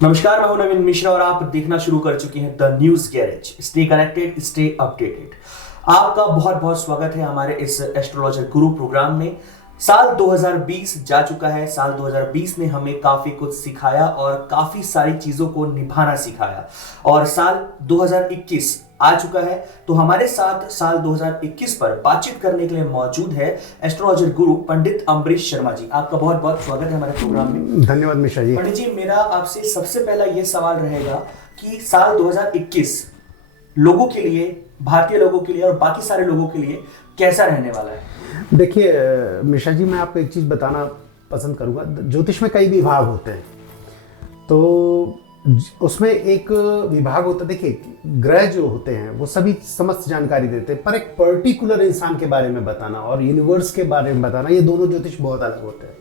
नमस्कार, मैं हूं नवीन मिश्रा और आप देखना शुरू कर चुके हैं the news garage. Stay connected, stay updated. आपका बहुत बहुत स्वागत है हमारे इस एस्ट्रोलॉजर गुरु प्रोग्राम में। साल 2020 जा चुका है। साल 2020 ने हमें काफी कुछ सिखाया और काफी सारी चीजों को निभाना सिखाया, और साल 2021 आ चुका है। तो हमारे साथ साल 2021 पर बातचीत करने के लिए मौजूद है एस्ट्रोलॉजर गुरु पंडित अम्बरीश शर्मा जी। आपका बहुत बहुत स्वागत है हमारे प्रोग्राम में। धन्यवाद मिश्रा जी। पंडित जी, मेरा आपसे सबसे पहला यह सवाल रहेगा कि साल 2021 लोगों के लिए, भारतीय लोगों के लिए और बाकी सारे लोगों के लिए कैसा रहने वाला है? देखिए मिश्रा जी, मैं आपको एक चीज़ बताना पसंद करूंगा। ज्योतिष में कई विभाग होते हैं, तो उसमें एक विभाग होता है। देखिए, ग्रह जो होते हैं वो सभी समस्त जानकारी देते हैं, पर एक पर्टिकुलर इंसान के बारे में बताना और यूनिवर्स के बारे में बताना, ये दोनों ज्योतिष बहुत अलग होते हैं।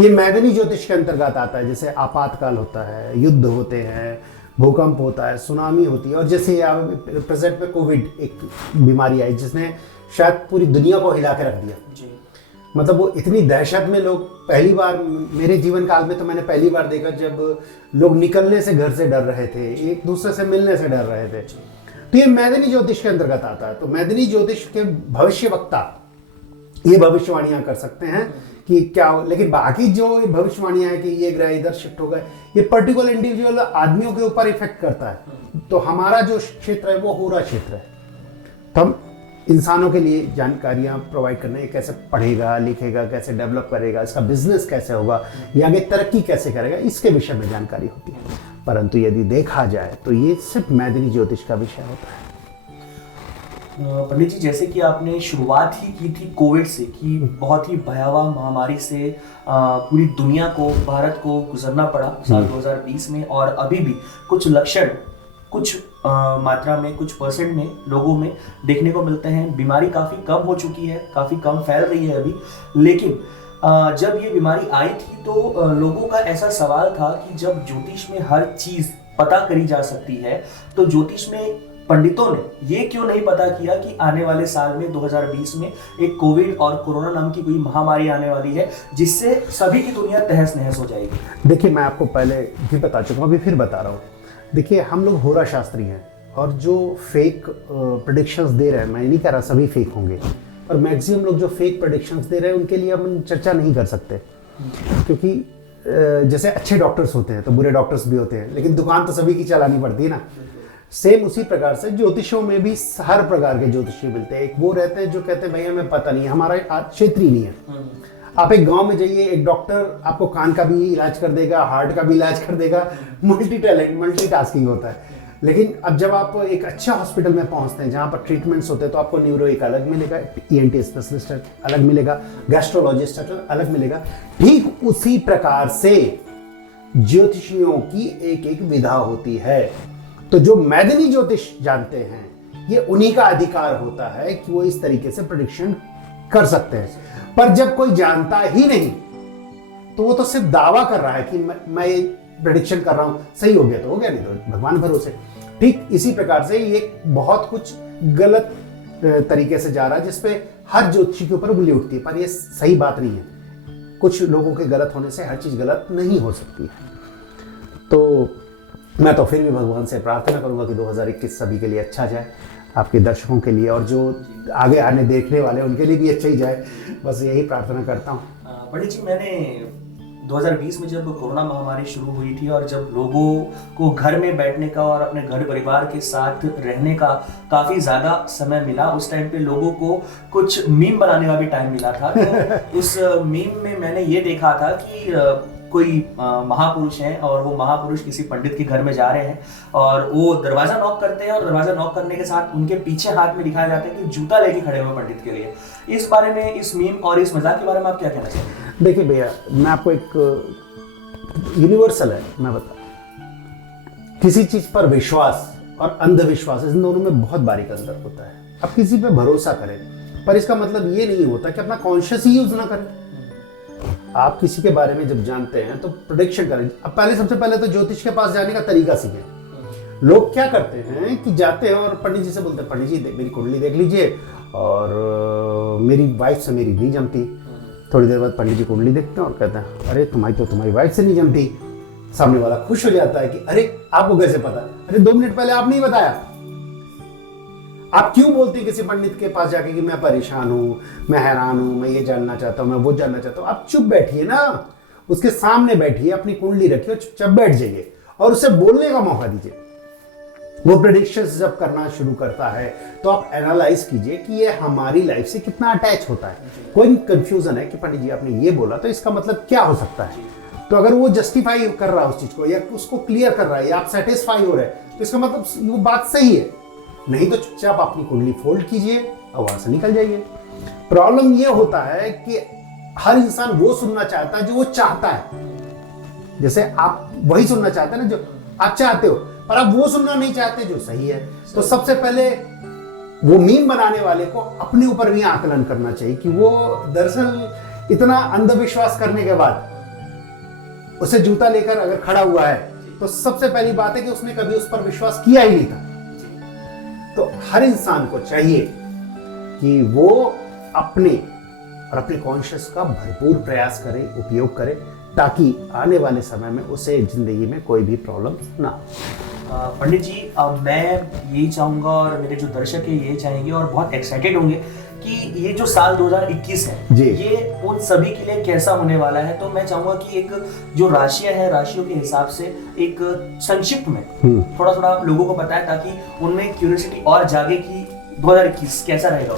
ये मैदानी ज्योतिष के अंतर्गत आता है। जैसे आपातकाल होता है, युद्ध होते हैं, भूकंप होता है, सुनामी होती है, और जैसे प्रेजेंट में कोविड एक बीमारी आई जिसने शायद पूरी दुनिया को हिला के रख दिया जी। मतलब वो इतनी दहशत में लोग, पहली बार मेरे जीवन काल में तो मैंने पहली बार देखा जब लोग निकलने से घर से डर रहे थे, एक दूसरे से मिलने से डर रहे थे। तो ये मैदानी ज्योतिष के अंतर्गत आता है। तो मैदानी ज्योतिष के भविष्यवक्ता ये भविष्यवाणियां कर सकते हैं कि क्या, लेकिन बाकी जो भविष्यवाणियां हैं कि ये ग्रह इधर शिफ्ट होगा, ये पर्टिकुलर इंडिविजुअल आदमियों के ऊपर इफेक्ट करता है। तो हमारा जो क्षेत्र है वो होरा क्षेत्र है। तो हम इंसानों के लिए जानकारियां प्रोवाइड करने, कैसे पढ़ेगा लिखेगा, कैसे डेवलप करेगा, इसका बिजनेस कैसे होगा, ये आगे तरक्की कैसे करेगा, इसके विषय में जानकारी होती है। परंतु यदि देखा जाए तो ये सिर्फ मैदानी ज्योतिष का विषय होता है। पंडित जी, जैसे कि आपने शुरुआत ही की थी कोविड से, कि बहुत ही भयावह महामारी से पूरी दुनिया को, भारत को गुजरना पड़ा साल 2020 में, और अभी भी कुछ लक्षण कुछ मात्रा में, कुछ परसेंट में लोगों में देखने को मिलते हैं। बीमारी काफ़ी कम हो चुकी है, काफ़ी कम फैल रही है अभी। लेकिन जब ये बीमारी आई थी तो लोगों का ऐसा सवाल था कि जब ज्योतिष में हर चीज़ पता करी जा सकती है, तो ज्योतिष में पंडितों ने ये क्यों नहीं पता किया कि आने वाले साल में 2020 में एक कोविड और कोरोना नाम की कोई महामारी आने वाली है जिससे सभी की दुनिया तहस नहस हो जाएगी? देखिए, मैं आपको पहले भी बता चुका हूँ, अभी फिर बता रहा हूँ। देखिए, हम लोग होरा शास्त्री हैं, और जो फेक प्रेडिक्शंस दे रहे हैं, मैं नहीं कह रहा सभी फेक होंगे, पर मैक्सिमम लोग जो फेक प्रेडिक्शंस दे रहे हैं उनके लिए हम चर्चा नहीं कर सकते। क्योंकि जैसे अच्छे डॉक्टर्स होते हैं तो बुरे डॉक्टर्स भी होते हैं, लेकिन दुकान तो सभी की चलानी पड़ती है ना। सेम उसी प्रकार से ज्योतिषों में भी हर प्रकार के ज्योतिषी मिलते हैं। एक वो रहते हैं जो कहते हैं भाई हमें पता नहीं है, हमारा क्षेत्र ही नहीं है। आप एक गांव में जाइए, एक डॉक्टर आपको कान का भी इलाज कर देगा, हार्ट का भी इलाज कर देगा, मल्टीटास्किंग होता है। लेकिन अब जब आप एक अच्छा हॉस्पिटल में पहुंचते हैं जहां पर ट्रीटमेंट्स होते हैं, तो आपको न्यूरो एक अलग मिलेगा, ENT स्पेशलिस्ट अलग मिलेगा, गैस्ट्रोलॉजिस्ट अलग मिलेगा। ठीक उसी प्रकार से ज्योतिषियों की एक एक विधा होती है। तो जो मैदानी ज्योतिष जानते हैं, ये उन्हीं का अधिकार होता है कि वो इस तरीके से प्रेडिक्शन कर सकते हैं। पर जब कोई जानता ही नहीं तो वो तो सिर्फ दावा कर रहा है कि मैं ये प्रेडिक्शन कर रहा हूं, सही हो गया तो हो गया, नहीं तो भगवान भरोसे। ठीक इसी प्रकार से ये बहुत कुछ गलत तरीके से जा रहा है, जिसपे हर ज्योतिषी के ऊपर उंगली उठती है, पर ये सही बात नहीं है। कुछ लोगों के गलत होने से हर चीज गलत नहीं हो सकती है। तो मैं तो फिर भी भगवान से प्रार्थना करूंगा कि 2021 सभी के लिए अच्छा जाए, आपके दर्शकों के लिए और जो आगे आने देखने वाले उनके लिए भी अच्छा ही जाए, बस यही प्रार्थना करता हूँ। पंडित जी, मैंने 2020 में जब कोरोना महामारी शुरू हुई थी और जब लोगों को घर में बैठने का और अपने घर परिवार के साथ रहने का काफ़ी ज़्यादा समय मिला, उस टाइम पे लोगों को कुछ मीम बनाने का भी टाइम मिला था। तो उस मीम में मैंने ये देखा था कि कोई महापुरुष हैं और वो महापुरुष किसी पंडित के घर में जा रहे हैं और वो दरवाजा नॉक करते हैं, और दरवाजा नॉक करने के साथ उनके पीछे हाथ में दिखाया जाता है कि जूता लेके खड़े हुए पंडित के लिए। इस बारे में, इस मीम और इस मजाक के बारे में आप क्या कहना चाहेंगे? देखिए भैया, मैं आपको एक यूनिवर्सल है, मैं बता, किसी चीज पर विश्वास और अंधविश्वास, इन दोनों में बहुत बारीक अंतर होता है। आप किसी पे भरोसा करें, पर इसका मतलब ये नहीं होता कि अपना कॉन्शियस ही यूज ना करें। आप किसी के बारे में जब जानते हैं तो प्रेडिक्शन करें। अब सबसे पहले तो ज्योतिष के पास जाने का तरीका सीखें। लोग क्या करते हैं कि जाते हैं और पंडित जी से बोलते हैं, पंडित जी मेरी कुंडली देख लीजिए, और मेरी वाइफ से मेरी नहीं जमती। थोड़ी देर बाद पंडित जी कुंडली देखते हैं और कहते हैं, अरे तुम्हारी वाइफ से नहीं जमती, सामने वाला खुश हो जाता है कि अरे आपको कैसे पता, अरे 2 मिनट पहले आप नहीं बताया। आप क्यों बोलते हैं किसी पंडित के पास जाके कि मैं परेशान हूं, मैं हैरान हूं, मैं ये जानना चाहता हूं, मैं वो जानना चाहता हूं। आप चुप बैठिए ना, उसके सामने बैठिए, अपनी कुंडली रखिए और चुपचाप बैठ जाइए और उसे बोलने का मौका दीजिए। वो प्रेडिक्शंस जब करना शुरू करता है तो आप एनालाइज कीजिए कि ये हमारी लाइफ से कितना अटैच होता है। कोई कंफ्यूजन है कि पंडित जी आपने ये बोला तो इसका मतलब क्या हो सकता है, तो अगर वो जस्टिफाई कर रहा है उस चीज को या उसको क्लियर कर रहा है या आप सेटिस्फाई हो रहे हैं तो इसका मतलब वो बात सही है। नहीं तो चुपचाप अपनी कुंडली फोल्ड कीजिए और वहां से निकल जाइए। प्रॉब्लम ये होता है कि हर इंसान वो सुनना चाहता है जो वो चाहता है। जैसे आप वही सुनना चाहते हैं ना जो आप चाहते हो, पर आप वो सुनना नहीं चाहते जो सही है। तो सबसे पहले वो मीम बनाने वाले को अपने ऊपर भी आकलन करना चाहिए कि वो दरअसल इतना अंधविश्वास करने के बाद उसे जूता लेकर अगर खड़ा हुआ है तो सबसे पहली बात है कि उसने कभी उस पर विश्वास किया ही नहीं था। तो हर इंसान को चाहिए कि वो अपने और अपने कॉन्शियस का भरपूर प्रयास करे, उपयोग करे, ताकि आने वाले समय में उसे जिंदगी में कोई भी प्रॉब्लम ना हो। पंडित जी, मैं यही चाहूँगा और मेरे जो दर्शक है ये चाहेंगे और बहुत एक्साइटेड होंगे कि ये जो साल 2021 है जी। ये उन सभी के लिए कैसा होने वाला है। तो मैं चाहूँगा कि एक जो राशियाँ हैं, राशियों के हिसाब से एक संक्षिप्त में थोड़ा थोड़ा आप लोगों को बताएं ताकि उनमें क्यूरियोसिटी और जागे कि 2021 कैसा रहेगा।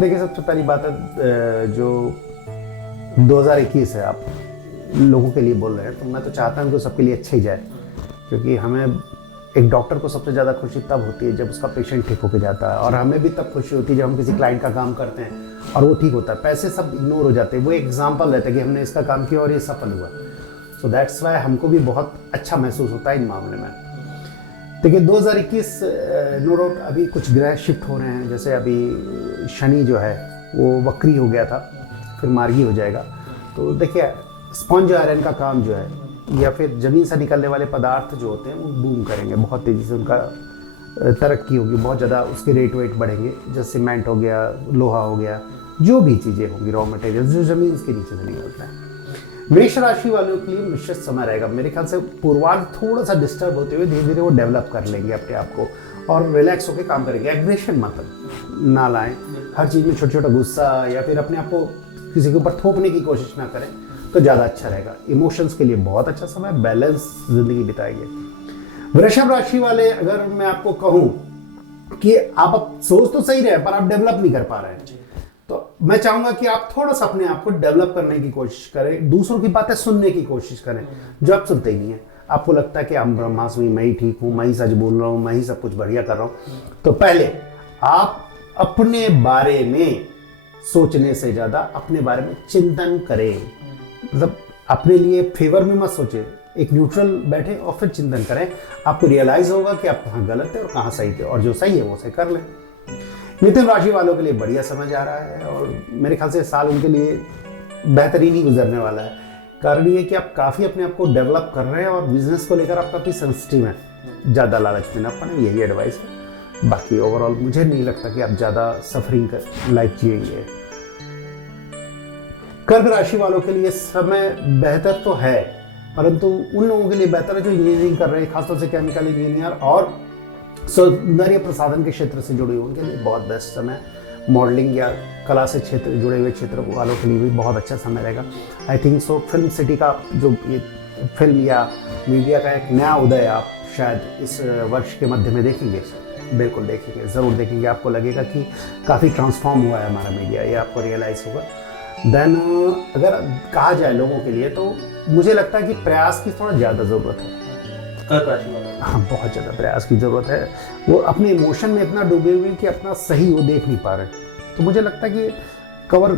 देखिए, सबसे पहली बात है जो 2021 है आप लोगों के लिए बोल रहे हैं, तो मैं तो चाहता हूँ कि सबके लिए अच्छा ही जाए, क्योंकि हमें एक डॉक्टर को सबसे ज़्यादा खुशी तब होती है जब उसका पेशेंट ठीक होकर जाता है, और हमें भी तब खुशी होती है जब हम किसी क्लाइंट का काम करते हैं और वो ठीक होता है। पैसे सब इग्नोर हो जाते हैं, वो एक एग्जाम्पल रहता है कि हमने इसका काम किया और ये सफल हुआ। सो दैट्स वाई हमको भी बहुत अच्छा महसूस होता है इन मामले में। देखिए 2021 नो डाउट अभी कुछ ग्रह शिफ्ट हो रहे हैं। जैसे अभी शनि जो है वो वक्री हो गया था, फिर मार्गी हो जाएगा। तो देखिए स्पंज आयरन का काम जो है या फिर जमीन से निकलने वाले पदार्थ जो होते हैं वो बूम करेंगे, बहुत तेज़ी से उनका तरक्की होगी, बहुत ज़्यादा उसके रेट वेट बढ़ेंगे। जैसे सीमेंट हो गया, लोहा हो गया, जो भी चीज़ें होंगी, रॉ मटेरियल जो ज़मीन के नीचे से निकलता है। मेष राशि वालों के लिए मिश्रित समय रहेगा। मेरे ख्याल से पूर्वार्ध थोड़ा सा डिस्टर्ब होते हुए धीरे धीरे वो डेवलप कर लेंगे अपने आप को और रिलैक्स होकर काम करेंगे। एग्रेशन मतलब ना लाएं, हर चीज़ में छोटा छोटा गुस्सा या फिर अपने आप को किसी के ऊपर थोपने की कोशिश ना करें तो ज़्यादा अच्छा रहेगा। इमोशंस के लिए बहुत अच्छा समय, बैलेंस जिंदगी बिताएंगे। वृषभ राशि वाले, अगर मैं आपको कहूँ कि आप अब सोच तो सही रहे पर आप डेवलप नहीं कर पा रहे हैं, तो मैं चाहूंगा कि आप थोड़ा सा अपने आप को डेवलप करने की कोशिश करें, दूसरों की बातें सुनने की कोशिश करें जो आप सुनते ही नहीं है। आपको लगता है कि हम ब्रह्मास्मि, मैं ही ठीक हूँ, मैं ही सच बोल रहा हूँ, मैं ही सब कुछ बढ़िया कर रहा हूँ। तो पहले आप अपने बारे में सोचने से ज़्यादा अपने बारे में चिंतन करें। मतलब अपने लिए फेवर में मत सोचे, एक न्यूट्रल बैठे और फिर चिंतन करें। आपको रियलाइज होगा कि आप कहाँ गलत है और कहाँ सही थे, और जो सही है वो सही कर लें। मिथुन राशि वालों के लिए बढ़िया समय जा रहा है और मेरे ख्याल से साल उनके लिए बेहतरीन ही गुजरने वाला है। कारण ये कि आप काफ़ी अपने आप को डेवलप कर रहे हैं और बिजनेस को लेकर आप काफ़ी सेंसिटिव हैं, ज़्यादा लालच में ना पड़े, यही एडवाइस है। बाकी ओवरऑल मुझे नहीं लगता कि आप ज़्यादा सफरिंग लाइफ जिएंगे। कर्क राशि वालों के लिए समय बेहतर तो है, परंतु उन लोगों के लिए बेहतर है जो इंजीनियरिंग कर रहे हैं, खासतौर से केमिकल इंजीनियर और सौंदर्य प्रसाधन के क्षेत्र से जुड़े हुए, उनके लिए बहुत बेस्ट समय। मॉडलिंग या कला से क्षेत्र जुड़े हुए क्षेत्र वालों के लिए भी बहुत अच्छा समय रहेगा। I think so film city का जो ये फिल्म या मीडिया का एक नया उदय आप शायद इस वर्ष के मध्य में देखेंगे। बिल्कुल देखेंगे, ज़रूर देखेंगे। आपको लगेगा कि काफ़ी ट्रांसफॉर्म हुआ है हमारा मीडिया, ये आपको रियलाइज़ होगा। देन अगर कहा जाए लोगों के लिए तो मुझे लगता है कि प्रयास की थोड़ा ज़्यादा ज़रूरत है। हाँ, बहुत ज़्यादा प्रयास की ज़रूरत है। वो अपने इमोशन में इतना डूबे हुए कि अपना सही वो देख नहीं पा रहे। तो मुझे लगता है कि कवर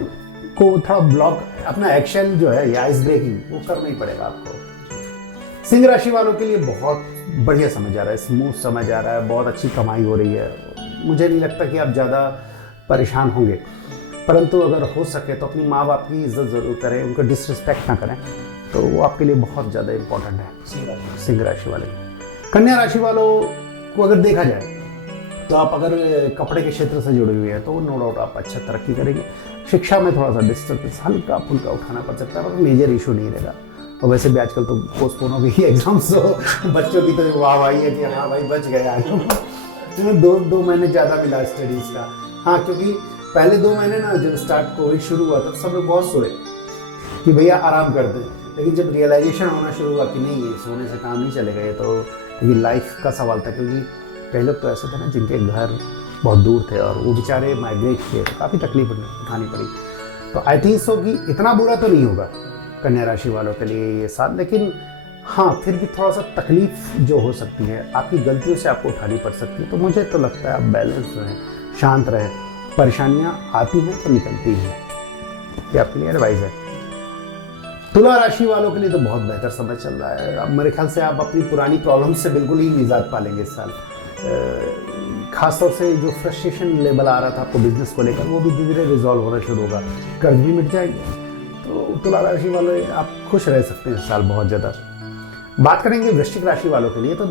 को थोड़ा ब्लॉक, अपना एक्शन जो है या आइस ब्रेकिंग वो करना ही पड़ेगा आपको। सिंह राशि वालों के लिए बहुत बढ़िया समय जा रहा है, स्मूथ समय जा रहा है, बहुत अच्छी कमाई हो रही है। मुझे नहीं लगता कि आप ज़्यादा परेशान होंगे, परंतु अगर हो सके तो अपनी माँ बाप की इज्जत ज़रूर करें, उनको डिसरिस्पेक्ट ना करें, तो वो आपके लिए बहुत ज़्यादा इम्पोर्टेंट है। सिंह राशि वाले। कन्या राशि वालों को अगर देखा जाए तो आप अगर कपड़े के क्षेत्र से जुड़े हुए हैं तो नो डाउट आप अच्छा तरक्की करेंगे। शिक्षा में थोड़ा सा डिस्टर्बेंस हल्का फुल्का उठाना पड़ सकता है, पर मेजर इशू नहीं रहेगा। और वैसे भी आजकल तो पोस्टपोन हो गई एग्जाम्स, तो बच्चों की तो वाह भाई है कि हाँ भाई बच गए आज। तो 2 महीने ज़्यादा मिला स्टडीज़ का। हाँ, क्योंकि पहले 2 महीने ना जब स्टार्ट कोविड शुरू हुआ था सब लोग बहुत सोए कि भैया आराम कर दें, लेकिन जब रियलाइजेशन होना शुरू हुआ कि नहीं ये सोने से काम नहीं चलेगा, ये तो क्योंकि लाइफ का सवाल था, क्योंकि कई लोग तो ऐसे थे ना जिनके घर बहुत दूर थे और वो बेचारे माइग्रेट किए, तो काफ़ी तकलीफ उठानी पड़ी। तो आई थिंक सो कि इतना बुरा तो नहीं होगा कन्या राशि वालों के लिए ये साल, लेकिन हाँ फिर भी थोड़ा सा तकलीफ जो हो सकती है, आपकी गलतियों से आपको उठानी पड़ सकती है। तो मुझे तो लगता है आप बैलेंस रहें, शांत रहें, परेशानियाँ आती हैं तो निकलती हैं, ये आपके लिए एडवाइस है। तुला राशि वालों के लिए तो बहुत बेहतर समय चल रहा है। अब मेरे ख्याल से आप अपनी पुरानी प्रॉब्लम से बिल्कुल ही निजात पालेंगे इस साल। खासतौर से जो फ्रस्ट्रेशन लेवल आ रहा था आपको बिजनेस को लेकर, वो भी धीरे धीरे रिजॉल्व होना शुरू होगा, कर्ज भी मिट जाएंगे। तो तुला राशि वाले आप खुश रह सकते हैं इस साल बहुत ज़्यादा। बात करेंगे वृश्चिक राशि वालों के लिए, तो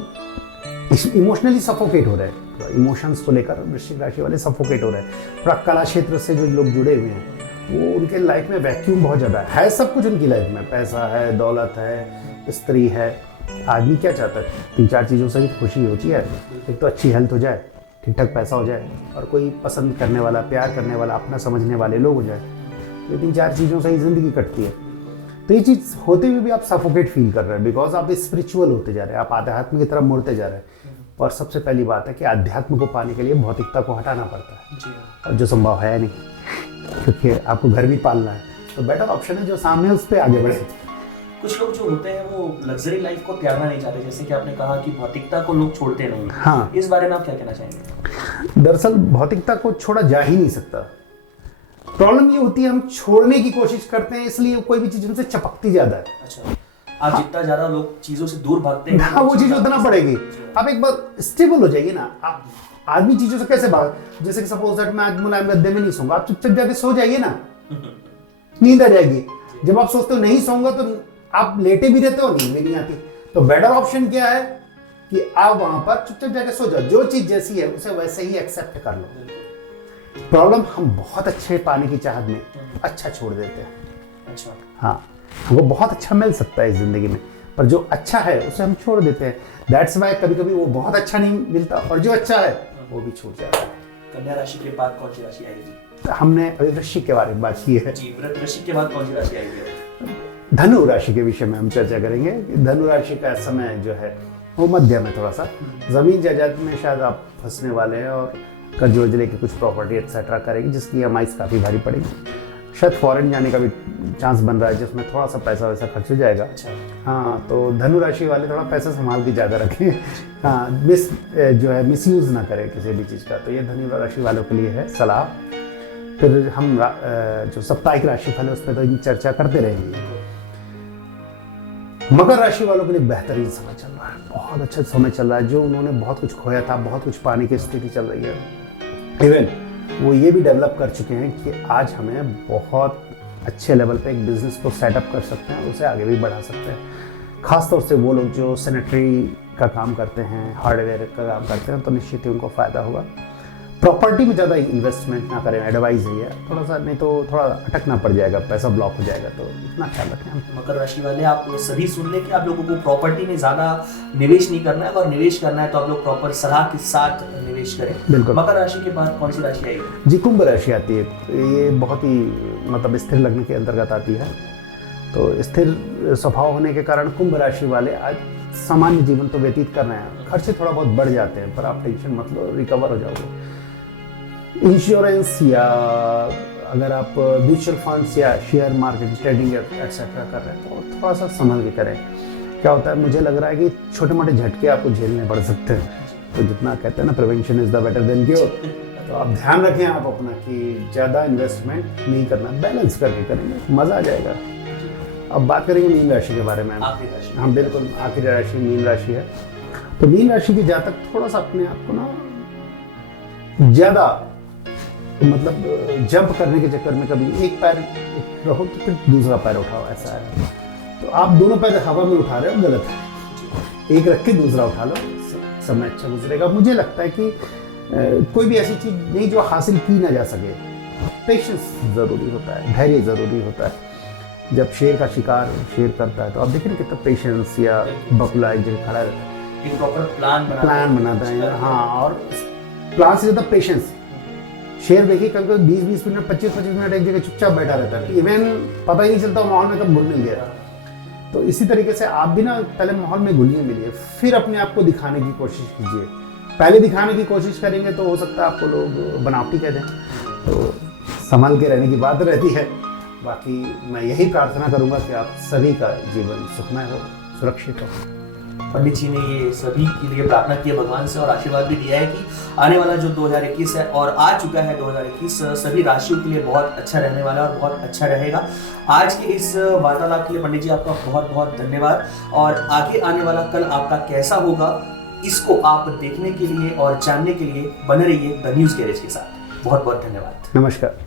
इमोशनली सफोकेट हो रहे हैं, इमोशंस को लेकर वृश्चिक राशि वाले सफोकेट हो रहे हैं। पूरा कला क्षेत्र से जो लोग जुड़े हुए हैं वो उनके लाइफ में वैक्यूम बहुत ज़्यादा है, सब कुछ उनकी लाइफ में, पैसा है, दौलत है, स्त्री है। आदमी क्या चाहता है? 3-4 चीज़ों से भी खुशी होती है। एक तो अच्छी हेल्थ हो जाए, ठीक ठाक पैसा हो जाए, और कोई पसंद करने वाला, प्यार करने वाला, अपना समझने वाले लोग हो जाए। तो 3-4 चीज़ों से ही ज़िंदगी कटती है। तो ये चीज़ होते हुए भी आप सफोकेट फील कर रहे हैं, बिकॉज आप स्पिरिचुअल होते जा रहे हैं, आप आध्यात्म की तरफ मुड़ते जा रहे हैं। और सबसे पहली बात है कि आध्यात्म को पाने के लिए भौतिकता को हटाना पड़ता है, और जो संभव है नहीं, क्योंकि आपको घर भी पालना है। तो बेटर ऑप्शन है जो सामने उस पर आगे बढ़े। कुछ लोग जो होते हैं वो लग्जरी लाइफ को त्यागना नहीं चाहते, जैसे कि आपने कहा कि भौतिकता को लोग छोड़ते नहीं। हाँ, इस बारे में आप क्या कहना चाहेंगे? दरअसल भौतिकता को छोड़ा जा ही नहीं सकता। प्रॉब्लम ये होती है हम छोड़ने की कोशिश करते हैं, इसलिए कोई भी चीज हमसे चपकती ज्यादा है। अच्छा, आप जितना ज्यादा लोग चीजों से दूर भागते हैं, हाँ, वो चीज उतना पड़ेगी। आप एक बार स्टेबल हो जाइए ना। आप आदमी चीजों से कैसे भाग, जैसे कि सपोज दैट मैं आज मुलायम गद्दे में नहीं सोऊंगा, आप चुपचाप जाके सो जाइए ना, नींद आ जाएगी। जब आप सोचते हो नहीं सोऊंगा तो आप लेटे भी रहते हो, नींद भी नहीं आती। तो बेटर ऑप्शन क्या है कि आप वहां पर चुपचाप जाके सो जाओ, जो चीज जैसी है उसे वैसे ही एक्सेप्ट कर लो। प्रॉब्लम हम बहुत अच्छे पाने की चाहत में अच्छा छोड़ देते हैं। अच्छा, हाँ, वो बहुत अच्छा मिल सकता है इस जिंदगी में, पर जो अच्छा है उसे हम छोड़ देते हैं। दैट्स वाई कभी कभी वो बहुत अच्छा नहीं मिलता और जो अच्छा है वो भी छूट जाता है। कन्या राशि के बाद कौन सी राशि आएगी? हमने अभी वृश्चिक के बारे में बात की है जी, वृश्चिक के बाद कौन सी राशि आएगी? धनु राशि के विषय में हम चर्चा करेंगे। धनु राशि का समय जो है वो मध्यम है, थोड़ा सा जमीन जायदाद में शायद आप फंसने वाले हैं, और कर्ज वर्ज लेके कुछ प्रॉपर्टी एक्सेट्रा करेंगे जिसकी EMI काफ़ी भारी पड़ेगी। शायद फॉरेन जाने का भी चांस बन रहा है जिसमें थोड़ा सा पैसा वैसा खर्च हो जाएगा। हाँ, तो धनु राशि वाले थोड़ा पैसा संभाल के ज़्यादा रखें। हाँ, मिसयूज़ ना करें किसी भी चीज़ का। तो ये धनु राशि वालों के लिए है सलाह। फिर हम जो साप्ताहिक राशिफल है उस पर तो चर्चा करते रहेंगे। मकर राशि वालों के लिए बेहतरीन समय चल रहा है, बहुत अच्छा समय चल रहा है। जो उन्होंने बहुत कुछ खोया था, बहुत कुछ पाने की स्थिति चल रही है। इवन वो ये भी डेवलप कर चुके हैं कि आज हमें बहुत अच्छे लेवल पे एक बिजनेस को सेटअप कर सकते हैं, उसे आगे भी बढ़ा सकते हैं। खासतौर से वो लोग जो सैनिटरी का काम करते हैं, हार्डवेयर का काम करते हैं, तो निश्चित ही उनको फ़ायदा होगा। प्रॉपर्टी में ज़्यादा इन्वेस्टमेंट ना करें, एडवाइस है थोड़ा सा, नहीं तो थोड़ा अटकना पड़ जाएगा, पैसा ब्लॉक हो जाएगा। तो इतना ख्याल रखें। मकर राशि वाले आप सभी सुन लें कि आप लोगों को प्रॉपर्टी में ज़्यादा निवेश नहीं करना है, अगर निवेश करना है तो आप लोग प्रॉपर सलाह के साथ निवेश करें। बिल्कुल। मकर राशि के बाद कौन सी राशि आएगी? जी, कुंभ राशि आती है। ये बहुत ही मतलब स्थिर लग्न के अंतर्गत आती है। तो स्थिर स्वभाव होने के कारण कुंभ राशि वाले आज सामान्य जीवन तो व्यतीत कर रहे हैं। खर्चे थोड़ा बहुत बढ़ जाते हैं, पर आप टेंशन मत लो, रिकवर हो जाओगे। इंश्योरेंस या अगर आप म्यूचुअल फंड्स या शेयर मार्केट ट्रेडिंग एक्सेट्रा कर रहे हैं तो थोड़ा सा संभल के करें। क्या होता है, मुझे लग रहा है कि छोटे मोटे झटके आपको झेलने पड़ सकते हैं। तो जितना कहते हैं ना, prevention is the better than cure. तो आप ध्यान रखें आप अपना कि ज़्यादा इन्वेस्टमेंट नहीं करना, बैलेंस करके करेंगे, मज़ा आ जाएगा। अब बात करेंगे मीन राशि के बारे में। हम बिल्कुल आखिरी राशि मीन राशि है। तो मीन राशि के जातक थोड़ा सा अपने आप को ना ज़्यादा मतलब जंप करने के चक्कर में कभी एक पैर रहो तो फिर दूसरा पैर उठाओ, ऐसा है। तो आप दोनों पैर हवा में उठा रहे हो, गलत है। एक रख के दूसरा उठा लो, समय अच्छा गुजरेगा। मुझे लगता है कि कोई भी ऐसी चीज़ नहीं जो हासिल की ना जा सके। पेशेंस ज़रूरी होता है, धैर्य ज़रूरी होता है। जब शेर का शिकार शेर करता है तो आप देखिए ना कितना पेशेंस, या बकुला एक जगह खड़ा रहता है, एक प्रॉपर प्लान बनाता है। हाँ, और प्लान से ज़्यादा पेशेंस। शेर देखिए कभी कभी 20-20 मिनट 25-25 मिनट एक जगह चुपचाप बैठा रहता है, इवन पता ही नहीं चलता माहौल में कब घुल मिल गया। तो इसी तरीके से आप भी ना पहले माहौल में घुलिए मिलिए, फिर अपने आप को दिखाने की कोशिश कीजिए। पहले दिखाने की कोशिश करेंगे तो हो सकता है आपको लोग बनावटी कह दें, तो संभल के रहने की बात रहती है। बाकी मैं यही प्रार्थना करूंगा कि आप सभी का जीवन सुखमय हो, सुरक्षित हो। पंडित जी ने ये सभी के लिए प्रार्थना की है भगवान से, और आशीर्वाद भी दिया है कि आने वाला जो 2021 है और आ चुका है 2021 सभी राशियों के लिए बहुत अच्छा रहने वाला है और बहुत अच्छा रहेगा। आज के इस वार्तालाप के लिए पंडित जी आपका बहुत बहुत धन्यवाद, और आगे आने वाला कल आपका कैसा होगा इसको आप देखने के लिए और जानने के लिए बने रहिए द न्यूज़ गैरेज के साथ। बहुत बहुत धन्यवाद। नमस्कार।